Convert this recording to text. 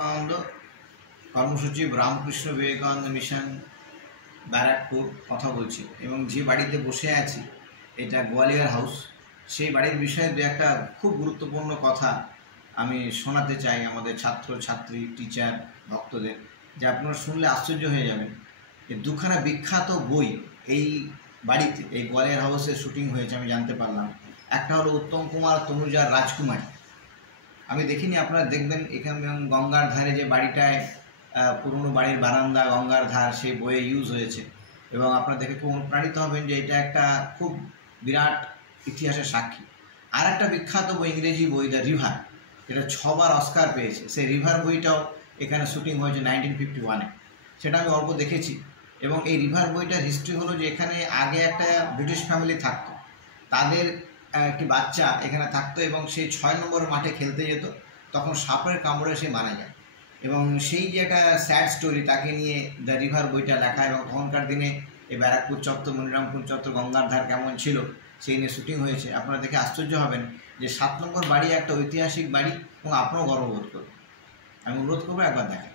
আনন্দ কর্মসূচি রামকৃষ্ণ বিবেকানন্দ মিশন ব্যারাকপুর কথা বলছি এবং যে বাড়িতে বসে আছি এটা গোয়ালিয়র হাউস। সেই বাড়ির বিষয়ে দু একটা খুব গুরুত্বপূর্ণ কথা আমি শোনাতে চাই আমাদের ছাত্র ছাত্রী টিচার ভক্তদের, যে আপনারা শুনলে আশ্চর্য হয়ে যাবেন। যে দুখানা বিখ্যাত বই এই বাড়িতে, এই গোয়ালিয়র হাউসে শুটিং হয়েছে আমি জানতে পারলাম। একটা হলো উত্তম কুমার তনুজার রাজকুমারী। আমি দেখিনি, আপনারা দেখবেন এখানে গঙ্গার ধারে যে বাড়িটায় পুরনো বাড়ির বারান্দা গঙ্গার ধার, সেই বইয়ে ইউজ হয়েছে এবং আপনারা দেখে খুব অনুপ্রাণিত হবেন যে এটা একটা খুব বিরাট ইতিহাসের সাক্ষী। আর একটা বিখ্যাত বই, ইংরেজি বই দ্য রিভার, যেটা 6 বার অস্কার পেয়েছে, সেই রিভার বইটাও এখানে শুটিং হয়েছে 1951-এ। সেটা আমি অল্প দেখেছি। এবং এই রিভার বইটার হিস্ট্রি হলো যে এখানে আগে একটা ব্রিটিশ ফ্যামিলি থাকতো, তাদের একটি বাচ্চা এখানে থাকতো এবং সেই 6 নম্বর মাঠে খেলতে যেত, তখন সাপের কামড়ে সে মারা যায়। এবং সেই যে একটা স্যাড স্টোরি, তাকে নিয়ে দ্য রিভার বইটা লেখা। এবং তখনকার দিনে এই ব্যারাকপুর চত্বর, মনিরামপুর চত্বর, গঙ্গার ধার কেমন ছিল সেই নিয়ে শুটিং হয়েছে। আপনারা দেখে আশ্চর্য হবেন যে 7 নম্বর বাড়ি একটা ঐতিহাসিক বাড়ি এবং আপনারাও গর্ববোধ করবেন। আমি অনুরোধ করবো একবার দেখেন।